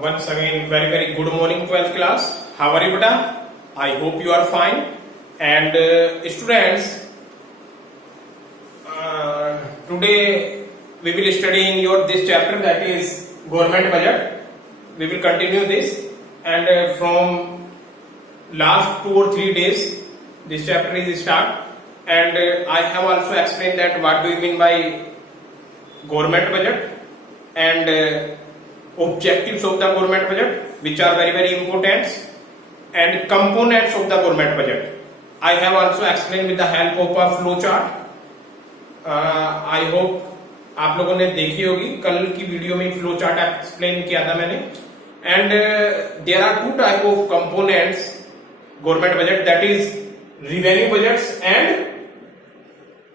Once again, very good morning, 12th class. How are you, beta? I hope you are fine. And students, today we will study in your this chapter, that is government budget. We will continue this, and from last 2 or 3 days this chapter is start. And I have also explained that what do you mean by government budget and objectives of the government budget, which are very important, and components of the government budget. I have also explained with the help of a flow chart. I hope आप लोगों ने देखी होगी, कल की video में flow chart explain किया था मैंने. And there are 2 type of components government budget, that is revenue budgets and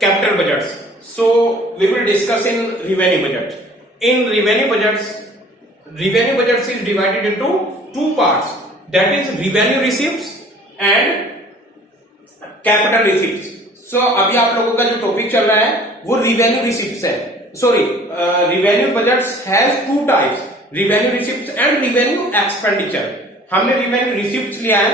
capital budgets. So we will discuss in revenue budget. In revenue budgets is divided into 2 parts, that is revenue receipts and capital receipts. So अभी आप लोगों का जो topic चल रहा है वो revenue receipts है. Sorry, revenue budgets has 2 types, revenue receipts and revenue expenditure. हमने revenue receipts लिया है,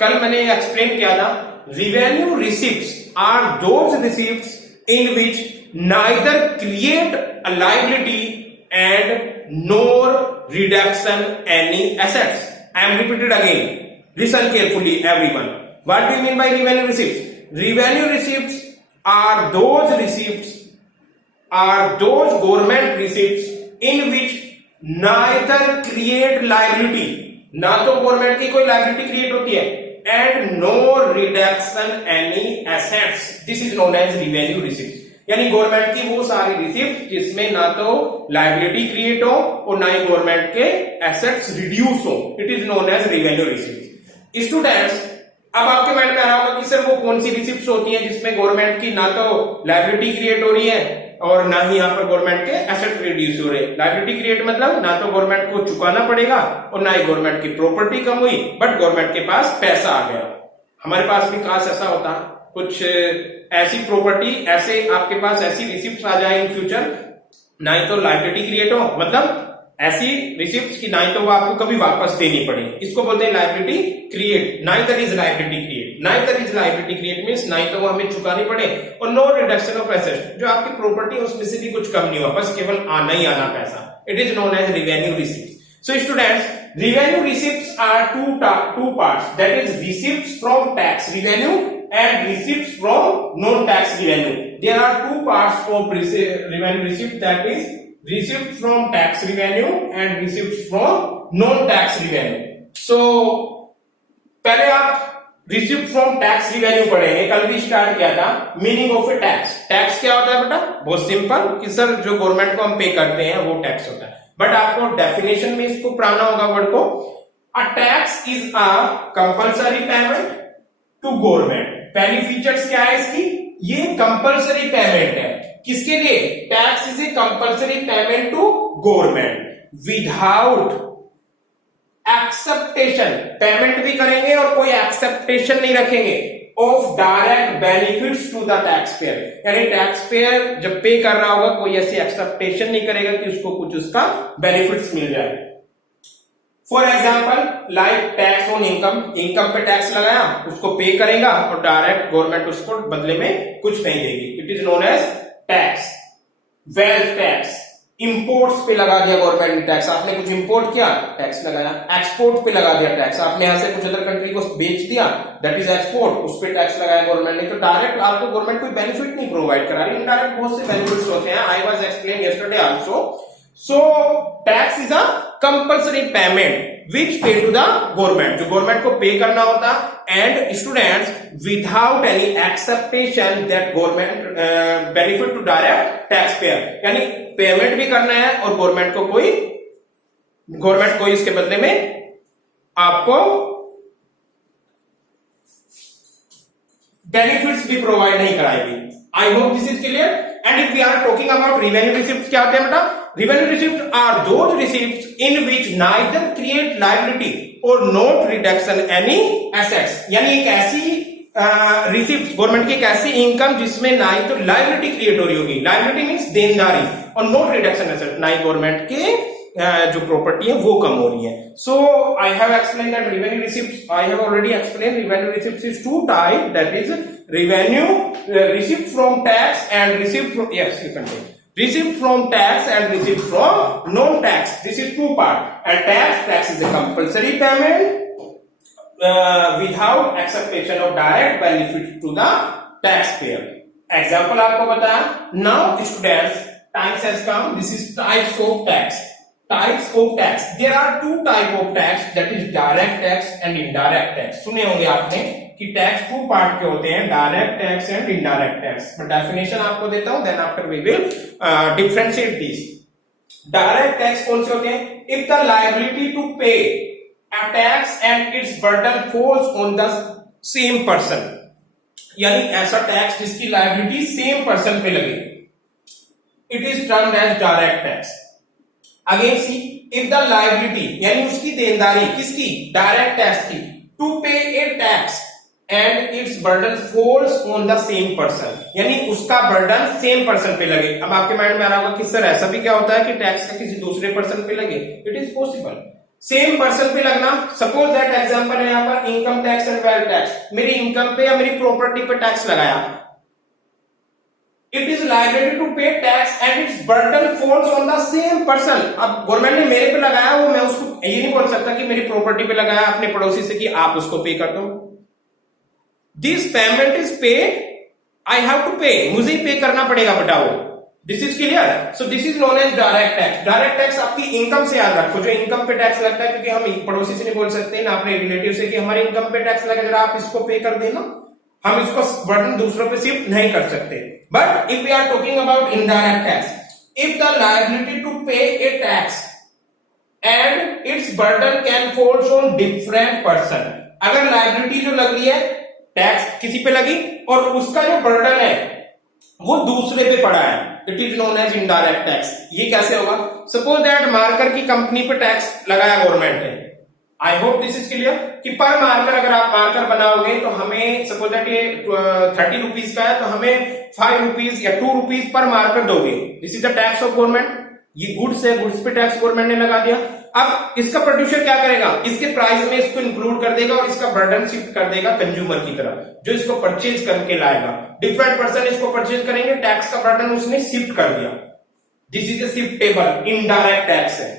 कल मैंने एक्सप्लेन किया था. Revenue receipts are those receipts in which neither create a liability and nor reduction any assets. I am repeated again. Listen carefully, everyone. What do you mean by revenue receipts? Revenue receipts are those government receipts in which neither create liability, ना तो government की कोई liability create होती है, and no reduction any assets. This is known as revenue receipts. यानी government की वो सारी रिसिप्ट जिसमें ना तो लाइबिलिटी क्रिएट हो और ना ही गवर्नमेंट के एसेट्स रिड्यूस हो. It is known as revenue receipt. Students, अब आपके माइंड में आ रहा होगा कि सर वो कौन सी रिसिप्ट होती हैं जिसमें गवर्नमेंट की ना तो लाइबिलिटी क्रिएट हो रही है और ना ही यहाँ पर गवर्नमेंट के एसेट रिड्यूस हो रहे. लाइबिलिटी क्रिएट मतलब ना तो गवर्नमेंट को चुकाना पड़ेगा और ना ही गवर्नमेंट की प्रॉपर्टी कम हुई, बट गवर्नमेंट के पास पैसा आ गया. हमारे पास भी काश ऐसा होता, कुछ ऐसी प्रॉपर्टी, ऐसे आपके पास ऐसी रिसिप्ट आ जाए इन फ्यूचर, ना ही तो लाइबिलिटी क्रिएट हो, मतलब ऐसी रिसिप्ट की ना ही तो वो आपको कभी वापस देनी पड़े. इसको बोलते हैं liability create. Neither is liability create means ना ही तो वो हमें चुकानी पड़े और नो रिडक्शन ऑफ एसेट, जो आपकी प्रॉपर्टी उसमें से भी कुछ कम नहीं हुआ, बस केवल आना ही आना पैसा. It is known as revenue receipt. So students, revenue receipts are two parts, that is receipts from tax revenue and receipts from non-tax revenue. There are 2 parts of revenue receipt, that is receipts from tax revenue and receipts from non-tax revenue. So पहले आप receipt from tax revenue पढ़ेंगे, कल भी start किया था. Meaning of A tax. Tax क्या होता है बेटा? बहुत सिंपल, कि सर जो गवर्नमेंट को हम पे करते हैं वो टैक्स होता है. बट आपको डेफिनेशन में इसको पढ़ाना होगा वर्ड को. A tax is a compulsory payment to government. पहली फीचर्स क्या है इसकी? ये कंपल्सरी पेमेंट है. किसके लिए? Tax is a compulsory payment to government without expectation. Payment भी करेंगे और कोई एक्सेप्टेशन नहीं रखेंगे of direct benefits to the tax payer. यानी टैक्स पेयर जब पे कर रहा होगा कोई ऐसी एक्सेप्टेशन नहीं करेगा कि उसको कुछ उसका बेनिफिट्स मिल जाए. For example like tax on income. Income पे टैक्स लगाया, उसको पे करेगा और डायरेक्ट गवर्नमेंट उसको बदले में कुछ नहीं देगी. It is known as tax. Wealth tax. Imports पे लगा दिया गवर्नमेंट ने टैक्स. आपने कुछ इंपोर्ट किया, टैक्स लगाया. एक्सपोर्ट पे लगा दिया टैक्स. आपने यहां से कुछ अदर कंट्री को बेच दिया, दैट इज एक्सपोर्ट. उस पे टैक्स लगाया गवर्नमेंट ने. तो डायरेक्ट आपको गवर्नमेंट कोई बेनिफिट नहीं प्रोवाइड करा रही. इनडायरेक्ट बहुत से बेनिफिट्स होते हैं. I was explain yesterday also. So tax is a compulsory payment which pay to the government, जो गवर्नमेंट को पे करना होता. And students, without any expectation that government benefit to direct tax payer. यानी payment भी करना है और government को इसके बदले में आपको बेनिफिट्स भी प्रोवाइड नहीं कराएगी. I hope this is clear. And if we are talking about revenue receipt, क्या होते हैं बेटा? Revenue receipts are those receipts in which neither create liability or not reduction any assets. यानी एक ऐसी रिसिप्ट, गवर्नमेंट की एक ऐसी इनकम जिसमें ना ही तो लाइबिलिटी क्रिएट हो रही होगी. लाइबिलिटी मींस देनदारी, और नॉट रिडक्शन एसेट, ना ही गवर्नमेंट के जो प्रॉपर्टी है वो कम हो रही है. So I have explain that revenue receipt, I have already explain revenue receipt is two type, that is revenue receipt from tax and receipt from, yes you can take receipt from tax and receipt from non-tax. This is two part. And tax is a compulsory payment without acceptation of direct benefit to the taxpayer. Example आपको बताया. Now students, tax has come. This is types of tax. Types of tax. There are two type of tax, that is direct tax and indirect tax. सुने होंगे आपने कि tax two part के होते हैं, direct tax and indirect tax. मैं definition आपको देता हूं, then after we will differentiate this. Direct tax कौन से होते हैं? If the liability to pay a tax and its burden falls on the same person, यानी ऐसा टैक्स जिसकी लायबिलिटी सेम पर्सन पे लगे, it is termed as direct tax. Again see, if the liability यानी उसकी देनदारी, किसकी? डायरेक्ट टैक्स की, to pay a tax and its burden falls on the same person, यानी उसका बर्डन सेम पर्सन पे लगे. अब आपके माइंड में आ रहा होगा कि सर ऐसा भी क्या होता है कि टैक्स का किसी दूसरे पर्सन पे लगे? It is possible. Same person पे लगना, सपोज दैट एग्जांपल है यहाँ पर income tax and wealth tax. मेरी इनकम पे या मेरी प्रॉपर्टी पे टैक्स लगाया, इट इज लायबिलिटी टू पे tax and its burden falls on the same person. अब गवर्नमेंट ने मेरे पे लगाया, वो मैं उसको ये नहीं बोल सकता कि मेरी प्रॉपर्टी पे लगाया अपने पड़ोसी से कि आप उसको पे कर दो. दिस पेमेंट इज पे, आई हैव टू पे, मुझे ही पे करना पड़ेगा बेटा वो. This is clear. So this is known as direct tax. Direct tax आपकी इनकम से याद रखो, जो इनकम पे टैक्स लगता है, क्योंकि हम पड़ोसी से नहीं बोल सकते ना अपने रिलेटिव से कि हमारे इनकम पे टैक्स लगा, जरा आप इसको पे कर देना. हम इसको बर्डन दूसरों पे शिफ्ट नहीं कर सकते. But if we are talking about indirect tax, if the liability to pay a tax and its burden can falls on different person, अगर लायबिलिटी जो लग रही है टैक्स किसी पे लगी और उसका जो बर्डन है वो दूसरे पे पड़ा है, it is known as indirect tax. ये कैसे होगा? सपोज दैट मार्कर की कंपनी पे टैक्स लगाया गवर्नमेंट ने. I hope this is clear कि पर मार्कर, अगर आप मार्कर बनाओगे तो हमें सपोज दैट ये 30 रुपीज का है, तो हमें 5 रुपीज या 2 रुपीज पर मार्कर दोगे. This is the tax of government. ये गुड्स है, गुड्स पे टैक्स गवर्नमेंट ने लगा दिया. अब इसका प्रोड्यूसर क्या करेगा? इसके प्राइस में इसको इंक्लूड कर देगा और इसका बर्डन शिफ्ट कर देगा कंज्यूमर की तरफ, जो इसको परचेज करके लाएगा. डिफरेंट पर्सन इसको परचेज करेंगे, टैक्स का बर्डन उसने शिफ्ट कर दिया. This is a shiftable indirect tax है.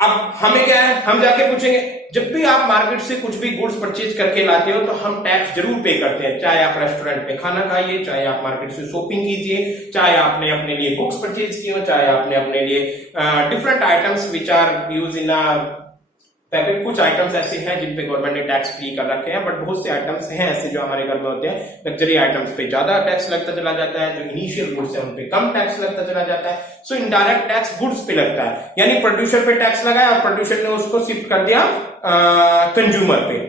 अब हमें क्या है, हम जाके पूछेंगे, जब भी आप मार्केट से कुछ भी गुड्स परचेज करके लाते हो तो हम टैक्स जरूर पे करते हैं, चाहे आप रेस्टोरेंट पे खाना खाइए, चाहे आप मार्केट से शॉपिंग कीजिए, चाहे आपने अपने लिए बुक्स परचेज की हो, चाहे आपने अपने लिए different items which are use in packet. कुछ आइटम्स ऐसे हैं जिन पे गवर्नमेंट ने टैक्स फ्री कर रखे हैं, बट बहुत से आइटम्स हैं ऐसे जो हमारे घर में होते हैं. लग्जरी आइटम्स पे ज्यादा टैक्स लगता चला जाता है, जो इनिशियल गुड्स है उन पे कम टैक्स लगता चला जाता है. सो इनडायरेक्ट टैक्स गुड्स पे लगता है, यानी प्रोड्यूसर पे टैक्स लगाया और प्रोड्यूसर ने उसको शिफ्ट कर दिया कंज्यूमर पे.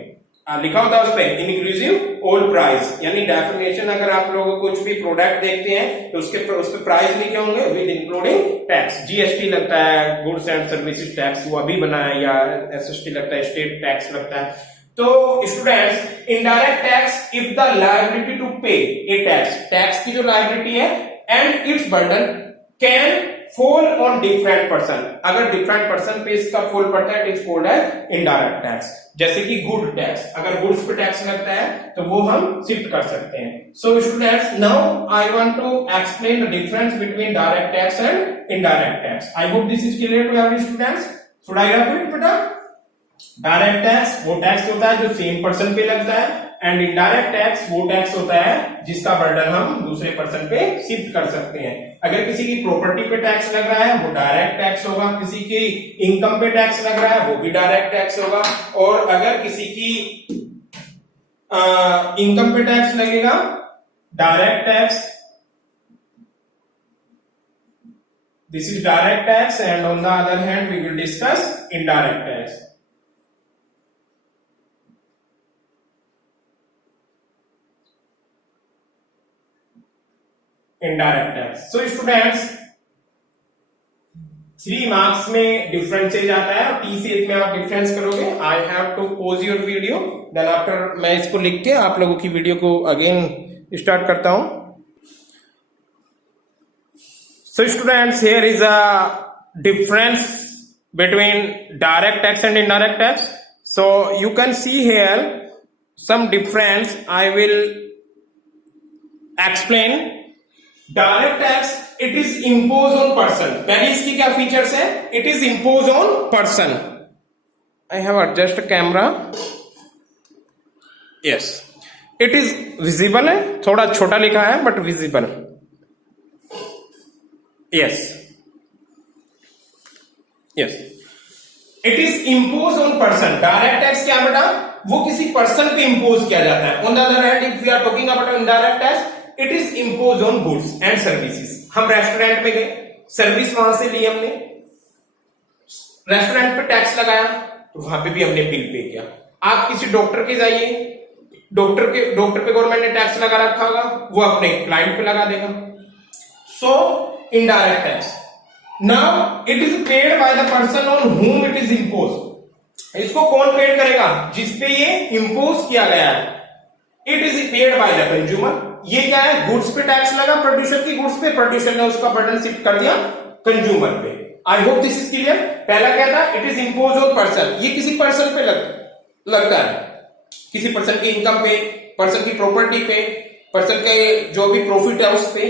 लिखा होता है उस पे इंक्लूसिव ऑल प्राइस, यानी डेफिनेशन अगर आप लोग कुछ भी प्रोडक्ट देखते हैं तो उस पे प्राइस लिखे होंगे विद इंक्लूडिंग टैक्स. जीएसटी लगता है, गुड्स एंड सर्विसेज टैक्स, वो अभी बना है, या एसएसटी लगता है, स्टेट टैक्स लगता है. तो students, indirect tax, if the liability to pay a tax, tax की जो लायबिलिटी है and its burden can fall on different person, अगर डिफरेंट पर्सन पे इसका फॉल पड़ता है, it is called as indirect tax. जैसे कि गुड टैक्स, अगर गुड्स पे टैक्स लगता है तो वो हम शिफ्ट कर सकते हैं. So students, now I want to explain the difference between direct tax and indirect tax. I hope this is clear to every students. Should I repeat बेटा? डायरेक्ट टैक्स वो टैक्स होता है जो सेम पर्सन पे लगता है, and indirect tax वो tax होता है जिसका बर्डन हम दूसरे पर्सन पे शिफ्ट कर सकते हैं. अगर किसी की प्रॉपर्टी पे टैक्स लग रहा है वो डायरेक्ट टैक्स होगा, किसी की इनकम पे टैक्स लग रहा है वो भी डायरेक्ट टैक्स होगा, और अगर किसी की इनकम पे टैक्स लगेगा direct tax, this is direct tax, and on the other hand we will discuss indirect tax. Indirect tax. So students, 3 marks में डिफरेंसेज आता है और T8 में आप डिफरेंस करोगे. I have to pause your video, then after मैं इसको लिख के आप लोगों की वीडियो को अगेन स्टार्ट करता हूं. So students, here is a difference between direct tax and indirect tax. So you can see here some difference. I will explain. Direct tax it is impose on person. पहले इसकी क्या features है? It is impose on person. I have adjust camera. Yes, it is visible है, थोड़ा छोटा लिखा है but visible. Yes yes, it is impose on person. Direct tax क्या बेटा? वो किसी पर्सन पे इम्पोज किया जाता है. On the other hand, if we are talking about indirect tax, it is impose on goods and services. हम restaurant में गए, सर्विस वहां से ली हमने, रेस्टोरेंट पे टैक्स लगाया तो वहां पे भी हमने बिल पे किया. आप किसी डॉक्टर के जाइए, डॉक्टर पे गवर्नमेंट ने टैक्स लगा रखा होगा, वो अपने क्लाइंट पे लगा देगा. सो indirect tax. Now it is paid by the person on whom it is impose. इसको कौन पेड करेगा? जिसपे ये इम्पोज किया गया है. It is paid by the consumer. ये क्या है? गुड्स पे टैक्स लगा प्रोड्यूसर की गुड्स पे, प्रोड्यूसर ने उसका बर्डन शिफ्ट कर दिया कंज्यूमर पे. आई होप दिस इज क्लियर. पहला क्या था? It is impose on person. ये किसी पर्सन पे लगता है, किसी पर्सन की इनकम पे, पर्सन की प्रॉपर्टी पे, पर्सन के जो भी प्रॉफिट है उस पे.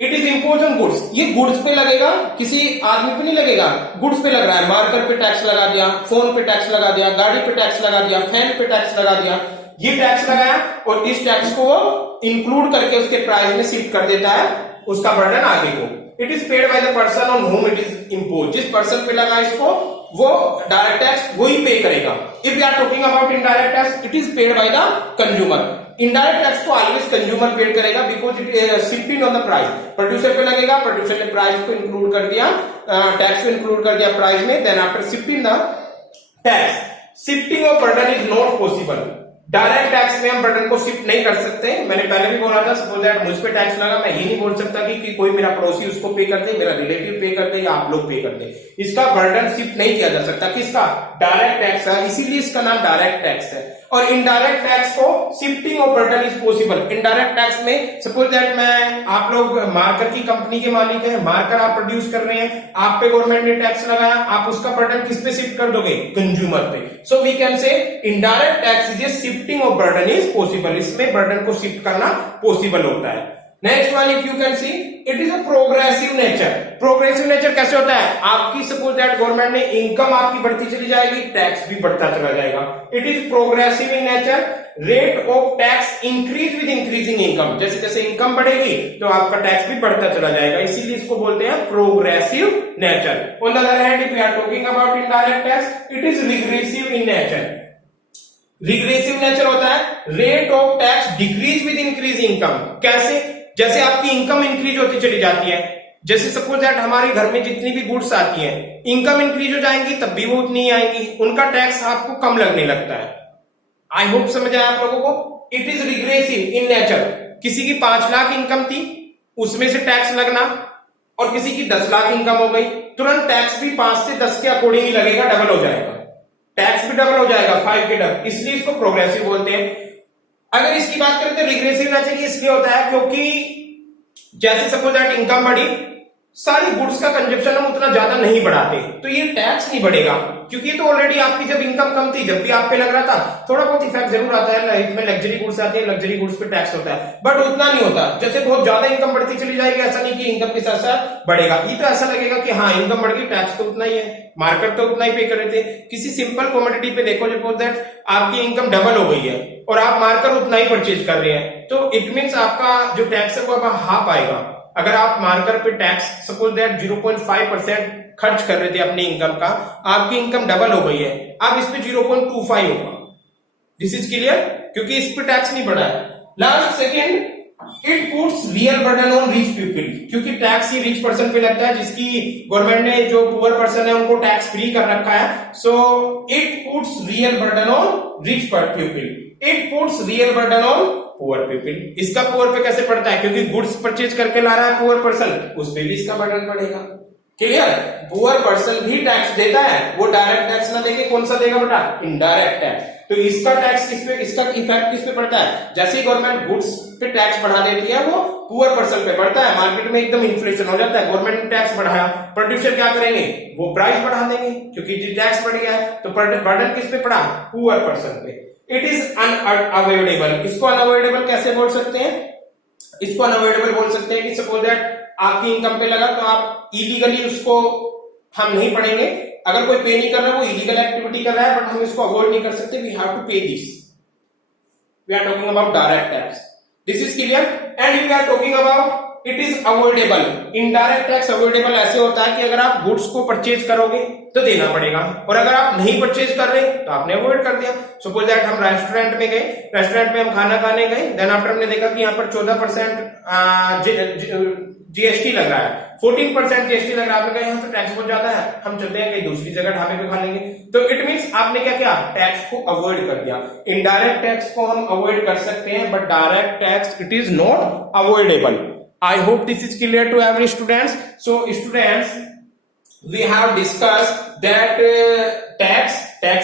It is impose on goods. ये गुड्स पे लगेगा, किसी आदमी पे नहीं लगेगा. गुड्स पे लग रहा है. मार्कर पे टैक्स लगा दिया, फोन पे टैक्स लगा दिया, गाड़ी पे टैक्स लगा दिया, फैन पे टैक्स लगा दिया. ये टैक्स लगाया और इस टैक्स को वो इंक्लूड करके उसके प्राइस में शिफ्ट कर देता है उसका बर्डन आगे को. It is paid by the person on whom it is impose. जिस पर्सन पे लगा इसको, वो डायरेक्ट टैक्स वही पे करेगा. If you are talking about indirect tax, it is paid by the consumer. Indirect tax को ऑलवेज कंज्यूमर पेड करेगा because it is shifting on the price. Producer पे लगेगा, प्रोड्यूसर ने प्राइस को include कर दिया, टैक्स को इंक्लूड कर दिया प्राइस में. Then after shifting the tax, shifting of burden is not possible. Direct tax में हम बर्डन को शिफ्ट नहीं कर सकते. मैंने पहले भी बोला था, सपोज दैट मुझ पे टैक्स लगा, मैं ये नहीं बोल सकता कि कोई मेरा पड़ोसी उसको पे कर दे, मेरा रिलेटिव पे कर दे या आप लोग पे कर दे. इसका बर्डन शिफ्ट नहीं किया जा सकता. किसका? डायरेक्ट टैक्स है. इसीलिए इसका नाम डायरेक्ट टैक्स है. और इनडायरेक्ट टैक्स को shifting of burden is possible. Indirect tax में सपोज दैट मैं, आप लोग मार्कर की कंपनी के मालिक है, मार्कर आप प्रोड्यूस कर रहे हैं, आप पे गवर्नमेंट ने टैक्स लगाया, आप उसका बर्डन किस पे शिफ्ट कर दोगे? कंज्यूमर पे. So we can say indirect tax is a shifting of burden is possible. इसमें बर्डन को शिफ्ट करना पॉसिबल होता है. Next one, if you can see, it is a progressive nature. Progressive nature कैसे होता है? आपकी सपोज दैट गवर्नमेंट ने इनकम आपकी बढ़ती चली जाएगी, टैक्स भी बढ़ता चला जाएगा. It is progressive in nature. Rate of tax increase with increasing income. जैसे जैसे इनकम बढ़ेगी तो आपका टैक्स भी बढ़ता चला जाएगा. इसीलिए इसको बोलते हैं progressive nature. On the other hand, if we are talking about indirect tax, it is regressive in nature. Regressive nature होता है rate of tax decrease with increase income. कैसे? जैसे आपकी इनकम इंक्रीज होती चली जाती है, जैसे सपोज दैट हमारे घर में जितनी भी गुड्स आती हैं, इनकम इंक्रीज हो जाएंगी तब भी वो उतनी आएंगी, उनका टैक्स आपको कम लगने लगता है. आई होप समझ आया आप लोगों को. It is regressive in nature. किसी की 5 लाख इनकम थी, उसमें से टैक्स लगना, और किसी की 10 लाख इनकम हो गई, तुरंत टैक्स भी 5 से 10 के अकॉर्डिंग ही लगेगा, डबल हो जाएगा. टैक्स भी डबल हो जाएगा, 5 के डबल. इसलिए इसको प्रोग्रेसिव बोलते हैं. अगर इसकी बात करें तो रिग्रेसिव नेचर इसलिए होता है क्योंकि जैसे सपोज दैट इनकम बढ़ी, सारी गुड्स का कंजप्शन हम उतना ज्यादा नहीं बढ़ाते, तो ये टैक्स नहीं बढ़ेगा. क्योंकि तो ऑलरेडी आपकी जब इनकम कम थी, जब भी आप पे लग रहा था, थोड़ा बहुत इफेक्ट जरूर आता है. लाइफ में लग्जरी गुड्स आती है, लग्जरी गुड्स पे टैक्स होता है, बट उतना नहीं होता. जैसे बहुत ज्यादा इनकम बढ़ती चली जाएगी, ऐसा नहीं कि इनकम के साथ साथ बढ़ेगा. ये तो ऐसा लगेगा कि हाँ इनकम बढ़ गई, टैक्स तो उतना ही है, मार्केट तो उतना ही पे कर रहे थे. किसी सिंपल कमोडिटी पे देखो, सपोज दैट आपकी इनकम डबल हो गई है और आप मार्कर उतना ही परचेज कर रहे हैं, तो इट मीन्स आपका जो टैक्स है वो अब हाफ आएगा. अगर आप मार्कर पे टैक्स सपोज दैट 0.5% खर्च कर रहे थे अपनी इनकम का, आपकी इनकम डबल हो गई है, अब इस पे 0.25 होगा. दिस इज क्लियर, क्योंकि इस पे टैक्स नहीं बढ़ा है. Last second, it puts real burden on rich people. क्योंकि टैक्स ही रिच पर्सन पे लगता है, जिसकी गवर्नमेंट ने, जो पुअर पर्सन है उनको टैक्स फ्री कर रखा है. So it puts real burden on rich people. It puts real burden on poor people. इसका पुअर पे कैसे पड़ता है? क्योंकि गुड्स परचेज करके ला रहा है पुअर पर्सन, उस पे भी इसका बर्डन पड़ेगा. क्लियर? पुअर पर्सन भी टैक्स देता है, वो डायरेक्ट टैक्स ना देके कौन सा देगा बेटा? Indirect tax. तो इसका टैक्स किस पे, इसका इफेक्ट किस पे पड़ता है? जैसे ही गवर्नमेंट गुड्स पे टैक्स बढ़ा देती है वो पुअर पर्सन पे बढ़ता है, मार्केट में एकदम इन्फ्लेशन हो जाता है, गवर्नमेंट ने टैक्स बढ़ाया, प्रोड्यूसर क्या करेंगे, वो प्राइस बढ़ा देंगे क्योंकि टैक्स बढ़ गया है, तो बर्डन किस पे पड़ा? पुअर पर्सन पे। It is unavoidable. इसको अनअवॉइडेबल कैसे बोल सकते हैं? इसको अनअवॉइडेबल बोल सकते हैं कि सपोज दैट आपकी इनकम पे लगा तो आप इलीगली उसको हम नहीं पढ़ेंगे, अगर कोई पे नहीं कर रहा है वो इलीगल एक्टिविटी कर रहा है, बट हम इसको अवॉइड नहीं कर सकते, we have to pay this. We are talking about direct tax, this is clear. And we are talking about it is avoidable. Indirect tax avoidable ऐसे होता है कि अगर आप गुड्स को परचेज करोगे तो देना पड़ेगा, और अगर आप नहीं परचेज कर रहे तो आपने अवॉइड कर दिया। सपोज दैट हम रेस्टोरेंट में गए, रेस्टोरेंट में हम खाना खाने गए, देन आफ्टर हमने देखा कि यहाँ पर 14% जीएसटी लग रहा है, 14% जीएसटी लग रहा है, आपने कहा यहाँ तो टैक्स बहुत ज्यादा है, हम चलते हैं कहीं दूसरी जगह ढाबे पे खा लेंगे, तो इट मींस आपने क्या किया? टैक्स को अवॉइड कर दिया। इनडायरेक्ट टैक्स को हम अवॉइड कर सकते हैं, but direct tax it is not avoidable. I hope this is clear to every students. So students, we have discussed that tax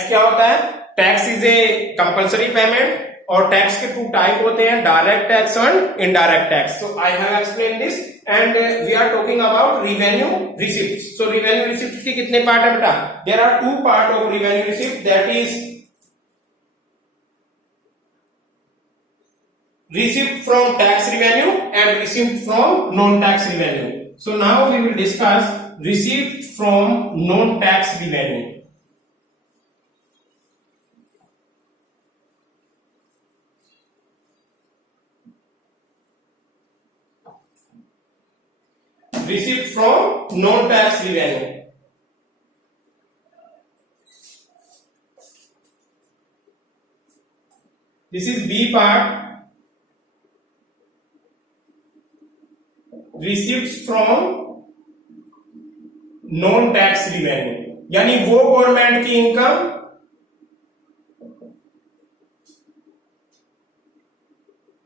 क्या होता है? Tax is a compulsory payment, और टैक्स के टू टाइप होते हैं, direct tax and indirect tax. So I have explained this and we are talking about revenue receipts. So revenue receipts के कितने part है बेटा? There are two part of revenue receipt, that is receipt from tax revenue and receipt from non-tax revenue. So now we will discuss receipt from non-tax revenue. Receipt from non-tax revenue. This is B part. Receipts from non tax revenue, यानी वो government की income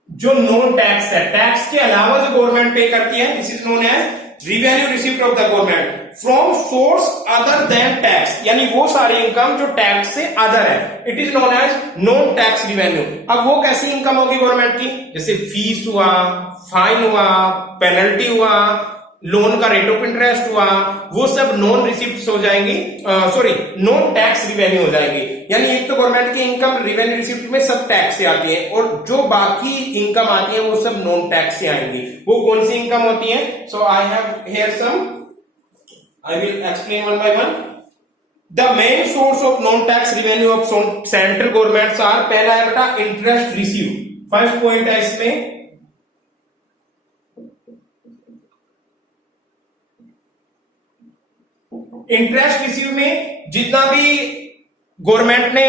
जो non tax है, tax के अलावा जो government pay करती है, this is known as revenue receipt of the government from source other than tax, यानी वो सारी इनकम जो टैक्स से अदर है, it is known as non tax revenue. अब वो कैसी इनकम होगी गवर्नमेंट की? जैसे फीस हुआ, फाइन हुआ, पेनल्टी हुआ, लोन का रेट ऑफ इंटरेस्ट हुआ, वो सब नॉन रिसिप्ट हो जाएंगी, सॉरी नॉन टैक्स रिवेन्यू हो जाएंगी। यानी एक तो गवर्नमेंट की इनकम रिवेन्यू रिसिप्ट में सब टैक्स से आती है, और जो बाकी इनकम आती है वो सब नॉन टैक्स से आएंगी। वो कौन सी इनकम होती है? So I have here some, I will explain one by one. The main source of non tax revenue of central government are, पहला है बेटा इंटरेस्ट रिसीव, फर्स्ट पॉइंट है इसमें इंटरेस्ट रिसीव में जितना भी गवर्नमेंट ने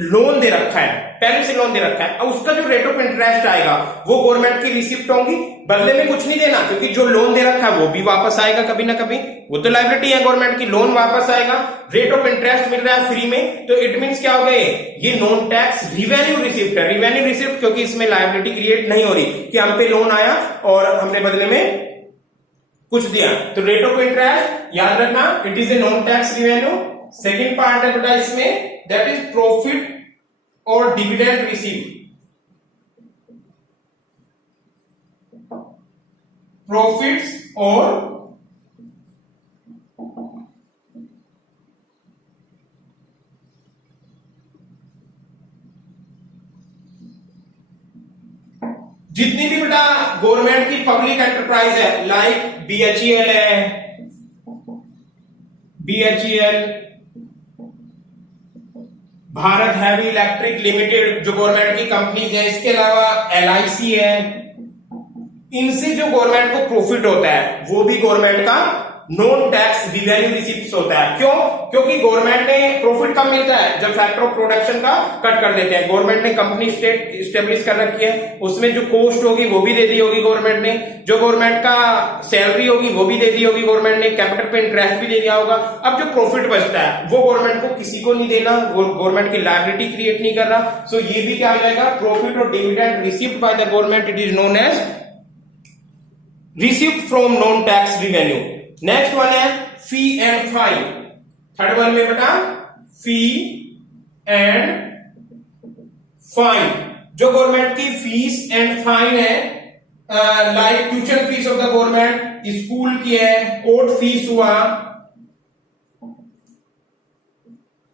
लोन दे रखा है, पहले से लोन दे रखा है, अब उसका जो रेट ऑफ इंटरेस्ट आएगा वो गवर्नमेंट की रिसिप्ट होंगी, बदले में कुछ नहीं देना, क्योंकि जो लोन दे रखा है वो भी वापस आएगा कभी ना कभी, वो तो लायबिलिटी है गवर्नमेंट की, लोन वापस आएगा, रेट ऑफ इंटरेस्ट मिल रहा है फ्री में, तो इट मींस क्या हो गए? ये नॉन टैक्स रिवेन्यू रिसिप्ट है। रिवेन्यू रिसिप्ट क्योंकि इसमें लायबिलिटी क्रिएट नहीं हो रही कि हम पे लोन आया और हमने बदले में कुछ दिया, तो रेट ऑफ इंटरेस्ट याद रखना, it is a non tax revenue. Second part है बेटा इसमें, दैट इज प्रॉफिट और डिविडेंड रिसीव, प्रॉफिट्स और जितनी भी बेटा गवर्नमेंट की पब्लिक एंटरप्राइज है, लाइक बीएचईएल है, BHEL, Bharat heavy electric limited जो गवर्नमेंट की कंपनीज है, इसके अलावा एलआईसी है, इनसे जो गवर्नमेंट को प्रॉफिट होता है वो भी गवर्नमेंट का नॉन टैक्स रिवेन्यू रिसीप्ट होता है। क्यों? क्योंकि गवर्नमेंट ने प्रॉफिट कब मिलता है? जब फैक्टर ऑफ प्रोडक्शन का कट कर देते हैं। गवर्नमेंट ने कंपनी स्टेब्लिश कर रखी है, उसमें जो कॉस्ट होगी वो भी दे दी होगी गवर्नमेंट ने, जो गवर्नमेंट का सैलरी होगी वो भी दे दी होगी गवर्नमेंट ने, कैपिटल पे इंटरेस्ट भी दे दिया होगा। अब जो प्रॉफिट बचता है वो गवर्नमेंट को किसी को नहीं देना, गवर्नमेंट की लायबिलिटी क्रिएट नहीं कर रहा, सो ये भी क्या हो जाएगा? प्रॉफिट और dividend received by the government, it is known as received from non tax revenue. Next one है fee and fine, third one में बेटा फी एंड फाइन, जो गवर्नमेंट की फीस एंड फाइन है, like tuition fees of the government, school की है, court fees हुआ,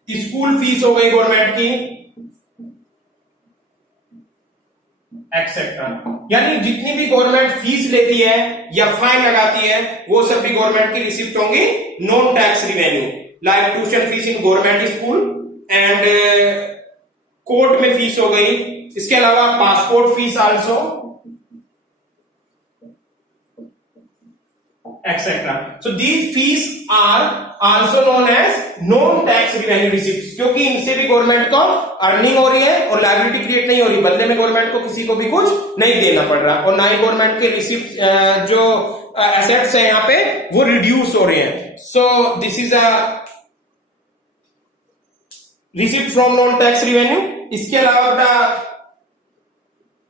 school fees हो गई गवर्नमेंट की, एक्सेट्रा। यानी जितनी भी गवर्नमेंट फीस लेती है या फाइन लगाती है वो सब भी गवर्नमेंट की रिसिप्ट होंगी non tax revenue, like tuition fees in government school and court में फीस हो गई। इसके अलावा passport fees also, etcetera. So these fees are also known as non tax revenue receipt, क्योंकि इनसे भी गवर्नमेंट को अर्निंग हो रही है और लायबिलिटी क्रिएट नहीं हो रही, बदले में गवर्नमेंट को किसी को भी कुछ नहीं देना पड़ रहा, और ना ही गवर्नमेंट के रिसिप्ट जो एसेट्स है यहाँ पे वो रिड्यूस हो रहे हैं। सो this is a receipt from non tax revenue. इसके अलावा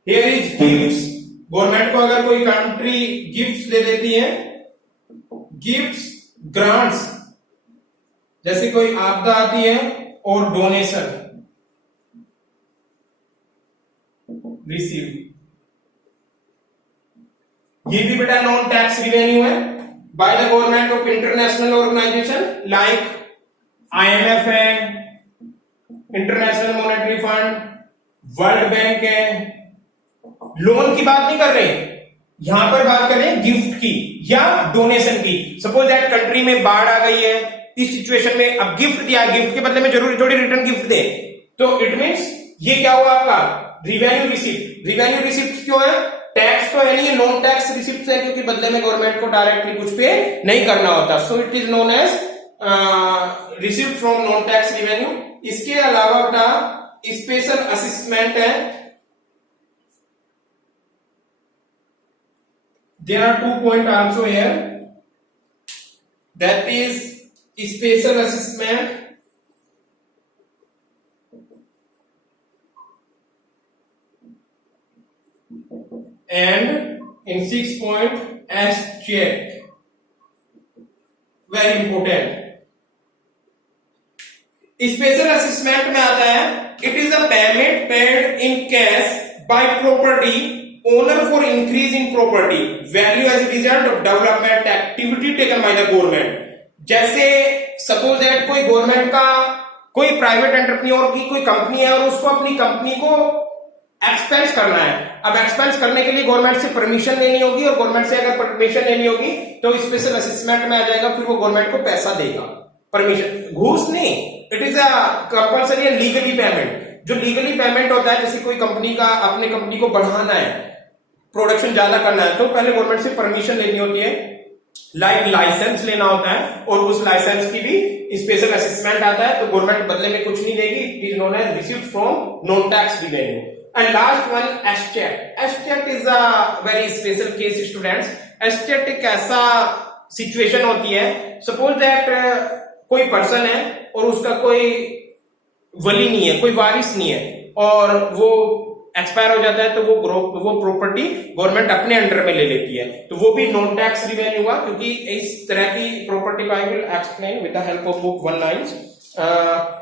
हियर इज गिफ्ट्स। गवर्नमेंट को अगर कोई कंट्री गिफ्ट्स दे देती है, गिफ्ट्स, ग्रांट्स, जैसे कोई आपदा आती है, और डोनेशन रिसीव, ये भी बेटा नॉन टैक्स रिवेन्यू है by the government of international organisation like IMF है, international monetary fund, world bank है। लोन की बात नहीं कर रहे, यहां पर बात कर रहे हैं गिफ्ट की या डोनेशन की। सपोज दैट कंट्री में बाढ़ आ गई है, इस सिचुएशन में अब गिफ्ट दिया, गिफ्ट के बदले में जरूरी थोड़ी रिटर्न गिफ्ट दे, तो इट मींस ये क्या हुआ आपका रिवेन्यू रिसिप्ट। रिवेन्यू रिसिप्ट क्यों है? टैक्स तो है नहीं, नॉन टैक्स रिसिप्ट है, क्योंकि बदले में गवर्नमेंट को डायरेक्टली कुछ पे नहीं करना होता। So it is known as receipt from non tax revenue. इसके अलावा अपना स्पेशल असेसमेंट है। There are 2 points also here, that is special assessment and in 6 point as check, very important। Special assessment में आता है it is a payment paid in cash by property owner for increase in property value as result of development activity taken by the government. जैसे suppose that कोई government का कोई private entrepreneur की कोई company है और उसको अपनी कंपनी को एक्सपेंस करना है। अब एक्सपेंस करने के लिए गवर्नमेंट से परमिशन लेनी होगी, और गवर्नमेंट से अगर परमिशन लेनी होगी तो स्पेशल असेसमेंट में आ जाएगा, फिर वो गवर्नमेंट को पैसा देगा, परमिशन, घूस नहीं, it is a compulsory and legally payment. जो लीगली पेमेंट होता है, जैसे कोई कंपनी का अपने कंपनी को बढ़ाना है, प्रोडक्शन ज्यादा करना है, तो पहले गवर्नमेंट से परमिशन लेनी होती है, लाइक लाइसेंस लेना होता है, और उस लाइसेंस की भी स्पेशल असेसमेंट आता है, तो गवर्नमेंट बदले में कुछ नहीं देगी। It is known as receipt from non tax revenue. And last one estate. Estate is a very special case students. Estate एक ऐसा सिचुएशन होती है, सपोज दैट कोई पर्सन है और उसका कोई वली नहीं है, कोई वारिस नहीं है, और वो एक्सपायर हो जाता है, तो वो प्रॉपर्टी गवर्नमेंट अपने अंडर में ले लेती है, तो वो भी नॉन टैक्स रिवेन्यू हुआ, क्योंकि इस तरह की प्रॉपर्टी को I will explain with the help of book 1 lines.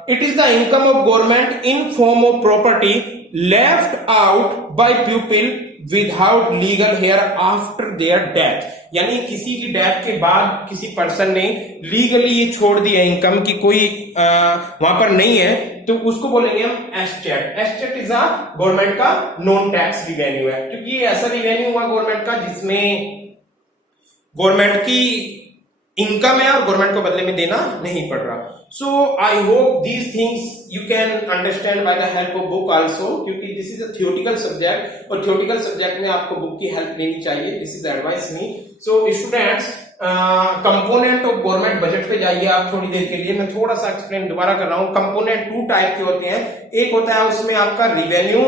It is the income of government in form of property left out by people without legal heir after their death. यानी किसी की death के बाद किसी person ने legally ये छोड़ दिया इनकम की कोई वहां पर नहीं है, तो उसको बोलेंगे हम estate. Estate is a government का नॉन टैक्स रिवेन्यू है, क्योंकि ये ऐसा रिवेन्यू हुआ गवर्नमेंट का जिसमें गवर्नमेंट की इनकम है और गवर्नमेंट को बदले में देना नहीं पड़ रहा। So I hope these things you can understand by the help of book also, क्योंकि this is a theoretical subject, और थियोरिटिकल सब्जेक्ट में आपको बुक की हेल्प लेनी चाहिए। This is advice me. So students, component of government budget पे जाइए आप थोड़ी देर के लिए। मैं थोड़ा सा एक्सप्लेन दोबारा कर रहा हूं। कंपोनेंट 2 टाइप के होते हैं। एक होता है उसमें आपका रिवेन्यू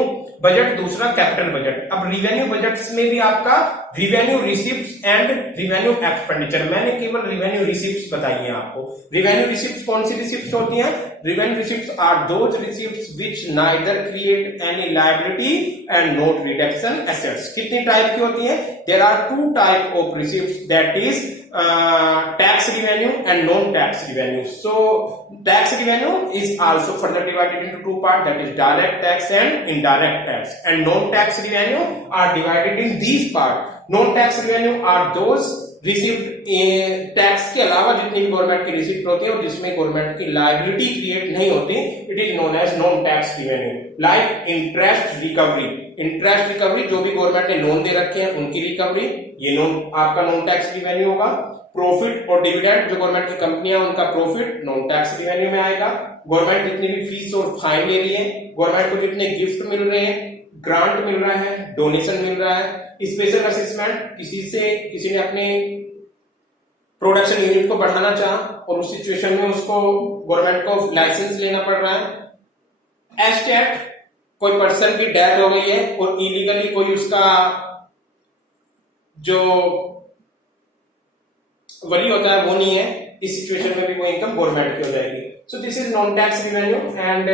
बजट, दूसरा कैपिटल बजट। अब रिवेन्यू बजट्स में भी आपका revenue receipts and revenue expenditure, मैंने केवल रिवेन्यू रिसिप्ट्स बताई हैं आपको। रिवेन्यू रिसिप्ट्स कौन सी रिसिप्ट्स होती हैं? Revenue receipts are those receipts which neither create any liability and not reduction assets. कितनी टाइप की होती हैं? There are two type of receipts, that is tax revenue and non-tax revenue. So tax revenue is also further divided into two parts, that is direct tax and indirect tax, and non-tax revenue are divided in these parts. Non-tax revenue are those receipt, tax के अलावा जितनी भी government की receipt होती है और जिसमें government की लायबिलिटी क्रिएट नहीं होती, it is known as non tax revenue. Like interest recovery, interest recovery जो भी गवर्नमेंट ने लोन दे रखे हैं उनकी रिकवरी, ये आपका नॉन टैक्स रिवेन्यू होगा। प्रॉफिट और डिविडेंड जो गवर्नमेंट की कंपनियां उनका प्रॉफिट नॉन टैक्स रिवेन्यू में आएगा। गवर्नमेंट जितनी भी फीस और फाइन ले रही है, गवर्नमेंट को जितने गिफ्ट मिल रहे हैं, ग्रांट मिल रहा है, डोनेशन मिल रहा है, स्पेशल असेसमेंट, किसी ने अपने प्रोडक्शन यूनिट को बढ़ाना चाहा और उस सिचुएशन में उसको गवर्नमेंट को लाइसेंस लेना पड़ रहा है। एस्टेट, कोई पर्सन की डेथ हो गई है और इलीगली कोई उसका जो वली होता है वो नहीं है, इस सिचुएशन में भी वो इनकम गवर्नमेंट की हो जाएगी। So this is non-tax revenue, and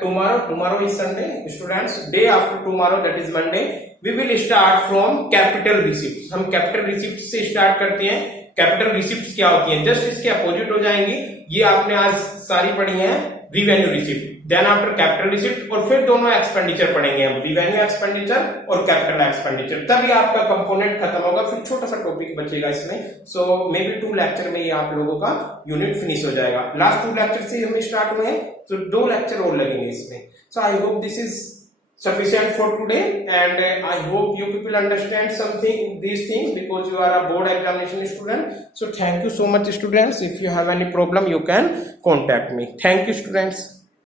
tomorrow is Sunday, students. Day after tomorrow, that is Monday, we will start from capital receipts. हम capital receipts से start करते हैं। कैपिटल रिसिप्ट्स क्या होती हैं? जस्ट इसके अपोजिट हो जाएंगी। ये आपने आज सारी पढ़ी हैं revenue receipt, then after capital receipt, और फिर दोनों एक्सपेंडिचर पढ़ेंगे हम, रिवेन्यू एक्सपेंडिचर और कैपिटल एक्सपेंडिचर। तभी आपका कंपोनेंट खत्म होगा, फिर छोटा सा टॉपिक बचेगा इसमें। सो मे बी 2 लेक्चर में ये आप लोगों का यूनिट फिनिश हो जाएगा। लास्ट 2 लेक्चर से हम स्टार्ट हुए हैं, तो 2 लेक्चर और लगेंगे इसमें। So I hope this is sufficient for today, and I hope you people understand these things, because you are a board examination student. So thank you so much, students. If you have any problem, you can contact me. Thank you, students.